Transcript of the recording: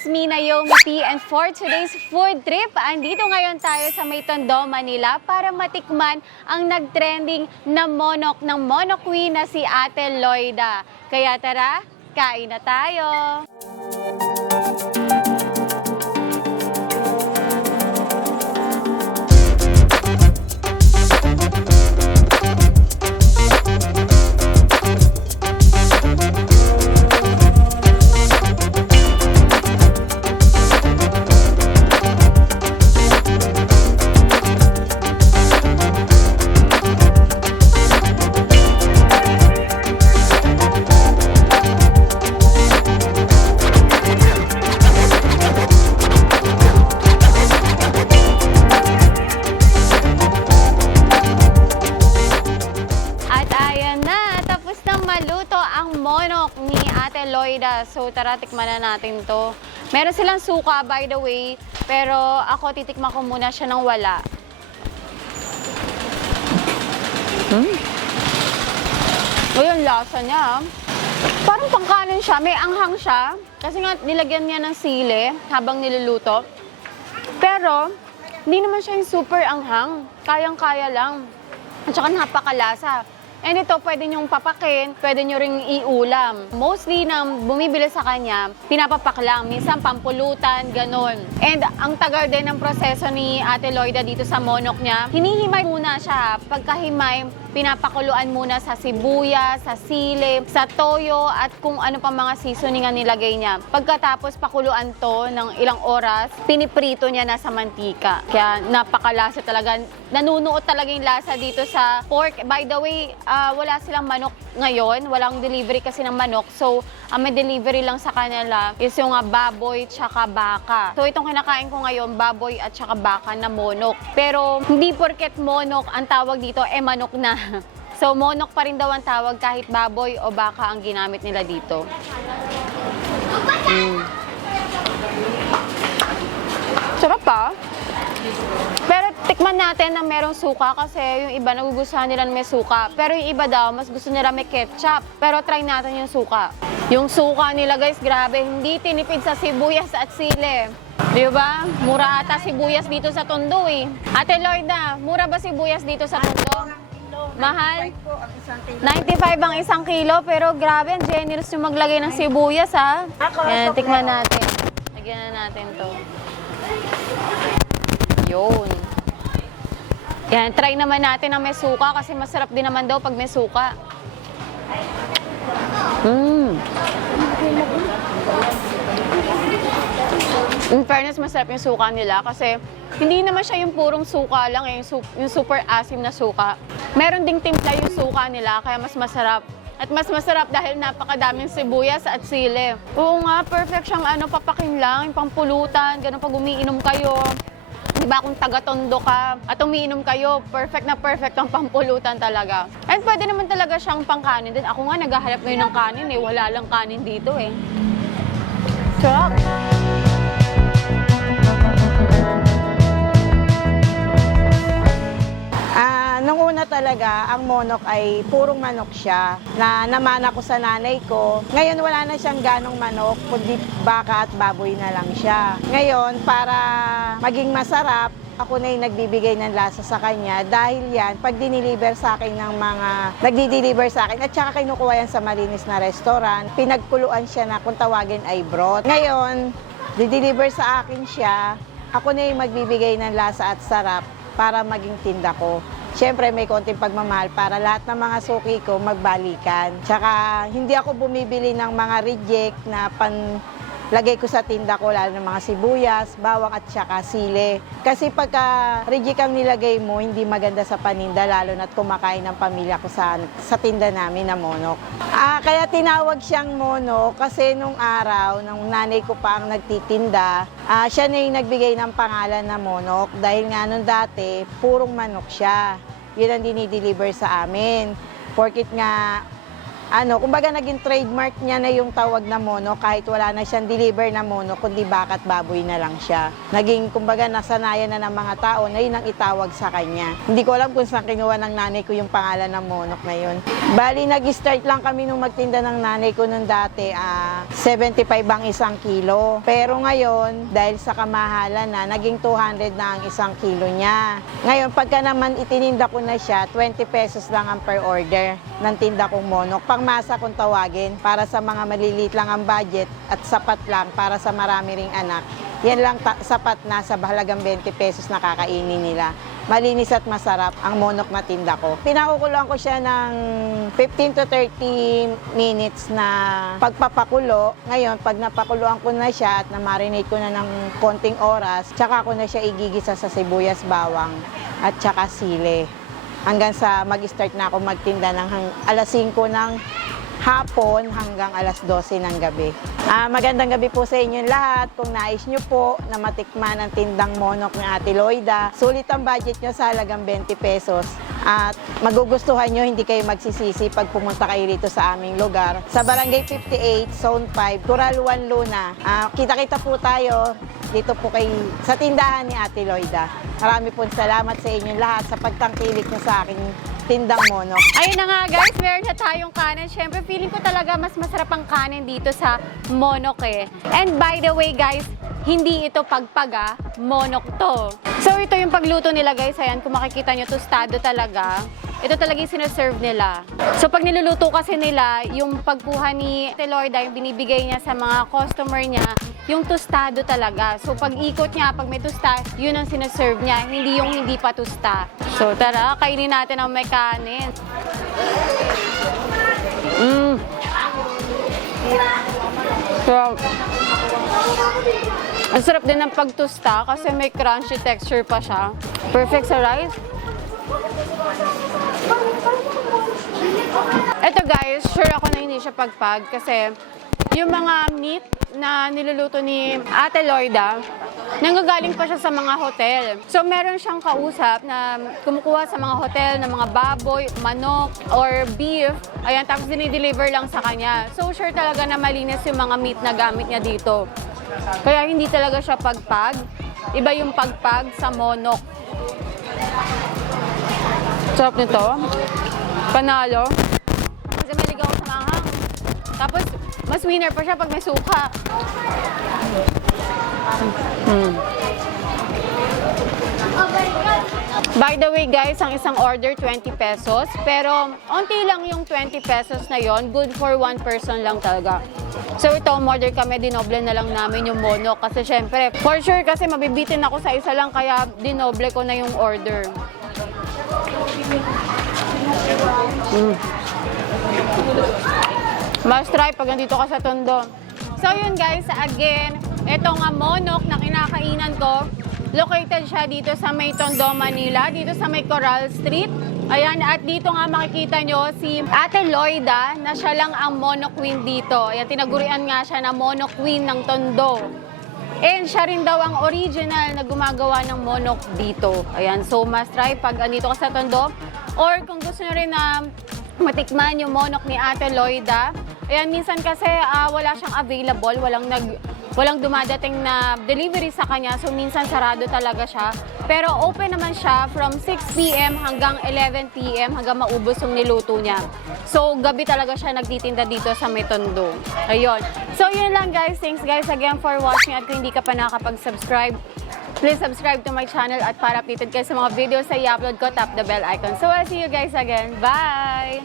It's me, Naomi P. And for today's food trip, andito ngayon tayo sa May Tondo, Manila para matikman ang nagtrending na monok ng Monok Queen na si Ate Loida. Kaya tara, kain na tayo! Monok ni Ate Loida. So tara, tikman na natin to. Meron silang suka by the way, pero ako titikman ko muna siya ng wala. O yung lasa niya. Parang pangkanin siya, may anghang siya. Kasi nga nilagyan niya ng sili habang niluluto. Pero hindi naman siya yung super anghang. Kayang-kaya lang. At saka napakalasa. And ito, pwede nyong papakin, pwede nyo ring iulam. Mostly nang bumibili sa kanya, pinapapak lang. Minsan pampulutan, ganun. And ang tagal din ng proseso ni Ate Loida dito sa monok niya. Hinihimay muna siya. Pagkahimay, pinapakuluan muna sa sibuyas, sa sili, sa toyo, at kung ano pa mga seasoning ang nilagay niya. Pagkatapos pakuluan to ng ilang oras, piniprito niya na sa mantika. Kaya napakalasa talaga. Nanunuot talaga yung lasa dito sa pork. By the way, wala silang manok ngayon. Walang delivery kasi ng manok. So, ang may delivery lang sa kanila is yung baboy tsaka baka. So, itong kinakain ko ngayon, baboy at tsaka baka na monok. Pero, hindi porket monok ang tawag dito, manok na. So, monok pa rin daw ang tawag kahit baboy o baka ang ginamit nila dito. Sarap pa. Pero tikman natin na merong suka kasi yung iba nagugustuhan nila may suka. Pero yung iba daw, mas gusto nila may ketchup. Pero try natin yung suka. Yung suka nila guys, grabe, hindi tinipid sa sibuyas at sili. Di ba? Mura ata sibuyas dito sa Tondo eh. Ate Loida, mura ba sibuyas dito sa Tondo? Mahal? 95 ang isang kilo, pero grabe, ang generous yung maglagay ng sibuyas ha. Yan, tikman natin. Lagyan na natin to. Yun. Yan, try naman natin na may suka kasi masarap din naman daw pag may suka. In fairness, masarap yung suka nila kasi hindi naman siya yung purong suka lang, yung super asim na suka. Meron ding timpla yung suka nila kaya mas masarap. At mas masarap dahil napakadaming sibuyas at sili. Oo nga, perfect siyang papakin lang, yung pampulutan, ganun pag umiinom kayo. Diba kung taga-Tondo ka at umiinom kayo, perfect na perfect ang pampulutan talaga. And pwede naman talaga siyang pangkanin din. Ako nga naghahanap ngayon ng kanin eh, wala lang kanin dito eh. Sarap! Nung una talaga, ang monok ay purong manok siya na namana ko sa nanay ko. Ngayon wala na siyang ganong manok, kundi baka at baboy na lang siya. Ngayon, para maging masarap, ako na yung nagbibigay ng lasa sa kanya dahil yan, pag diniliver sa akin ng mga nagdi-deliver sa akin at saka kinukuha yan sa malinis na restaurant, pinagkuluan siya na kung tawagin ay broth. Ngayon, di-deliver sa akin siya, ako na yung magbibigay ng lasa at sarap para maging tinda ko. Siyempre, may konting pagmamahal para lahat ng mga suki ko magbalikan. Tsaka, hindi ako bumibili ng mga reject na panlagay ko sa tinda ko, lalo ng mga sibuyas, bawang at tsaka sili. Kasi pagka reject ang nilagay mo, hindi maganda sa paninda, lalo na't kumakain ng pamilya ko sa tinda namin na monok. Kaya tinawag siyang monok kasi nung araw, nung nanay ko pa ang nagtitinda, siya na yung nagbigay ng pangalan na monok dahil nga nung dati, purong manok siya. Yun ang dinideliver sa amin. Porkit nga kumbaga naging trademark niya na yung tawag na monok kahit wala na siyang deliver na monok, kundi baka at baboy na lang siya. Naging, kumbaga, nasanayan na ng mga tao na yun ang itawag sa kanya. Hindi ko alam kung saan kinuha ng nanay ko yung pangalan ng monok na yun. Bali, nag-start lang kami nung magtinda ng nanay ko nung dati, 75 ang isang kilo. Pero ngayon, dahil sa kamahalan na, naging 200 na ang isang kilo niya. Ngayon, pagka naman itininda ko na siya, 20 pesos lang ang per order ng tinda kong monok. Pangmasa kung tawagin, para sa mga maliliit lang ang budget at sapat lang para sa marami ring anak. Yan lang sapat na sa halagang 20 pesos na kakainin nila. Malinis at masarap ang monok na tinda ko. Pinakukuloan ko siya ng 15 to 30 minutes na pagpapakulo. Ngayon, pag napakuluan ko na siya at na-marinate ko na ng konting oras, tsaka ko na siya igigisa sa sibuyas, bawang at tsaka sili. Hanggang sa mag-start na ako magtinda ng alas 5 ng hapon hanggang alas 12 ng gabi. Magandang gabi po sa inyong lahat. Kung nais nyo po na matikman ang tindang monok ni Ate Loida, sulit ang budget nyo sa halagang 20 pesos. At magugustuhan nyo, hindi kayo magsisisi pag pumunta kayo dito sa aming lugar. Sa Barangay 58, Zone 5, Coral 1, Luna. Kita-kita po tayo dito po sa tindahan ni Ate Loida. Marami po salamat sa inyong lahat sa pagtangkilik nyo sa aking tindang monok. Ayun na nga guys, meron na tayong kanin. Siyempre, feeling ko talaga mas masarap ang kanin dito sa monok eh. And by the way guys, hindi ito pagpaga, monok to. So ito yung pagluto nila guys. Ayan, kung makikita nyo, tostado talaga. Ito talaga yung sinaserve nila. So pag niluluto kasi nila, yung pagkuha ni Ate Loida, yung binibigay niya sa mga customer niya, yung tostado talaga. So pag ikot niya, pag may tosta, yun ang sinaserve niya, hindi yung hindi pa tosta. So tara, kainin natin ang may kanin. So, ang sarap din ng pagtusta kasi may crunchy texture pa siya. Perfect sa rice. Ito guys, sure ako na hindi siya pagpag kasi yung mga meat na niluluto ni Ate Loida, nanggagaling pa siya sa mga hotel. So meron siyang kausap na kumukuha sa mga hotel ng mga baboy, manok, or beef. Ayan, tapos dinideliver lang sa kanya. So sure talaga na malinis yung mga meat na gamit niya dito. Kaya hindi talaga siya pagpag. Iba yung pagpag sa monok. Sarap nito. Panalo. Kasi maligaw ako sa manghang. Tapos, mas winner pa siya pag may suka. By the way guys, ang isang order 20 pesos. Pero, onti lang yung 20 pesos na yon. Good for one person lang talaga. So ito, order kami, dinoble na lang namin yung monok. Kasi syempre, for sure kasi mabibitin ako sa isa lang, kaya dinoble ko na yung order. Must try pag nandito ka sa Tondo. So yun guys, again, itong monok na kinakainan ko, located siya dito sa may Tondo, Manila, dito sa may Coral Street. Ayan, at dito nga makikita nyo si Ate Loida na siya lang ang monok queen dito. Ayan, tinagurian nga siya na monok queen ng Tondo. And siya rin daw ang original na gumagawa ng monok dito. Ayan, so must try pag andito ka sa Tondo. Or kung gusto nyo rin na matikman yung monok ni Ate Loida, ayan, minsan kasi wala siyang available, walang dumadating na delivery sa kanya, so minsan sarado talaga siya. Pero open naman siya from 6 p.m. hanggang 11 p.m. hanggang maubos yung niluto niya. So gabi talaga siya nagtitinda dito sa may Tondo. Ayun. So yun lang guys. Thanks guys again for watching, at kung hindi ka pa nakakapag-subscribe, please subscribe to my channel, at para updated kayo sa mga videos na i-upload ko, tap the bell icon. So I'll see you guys again. Bye!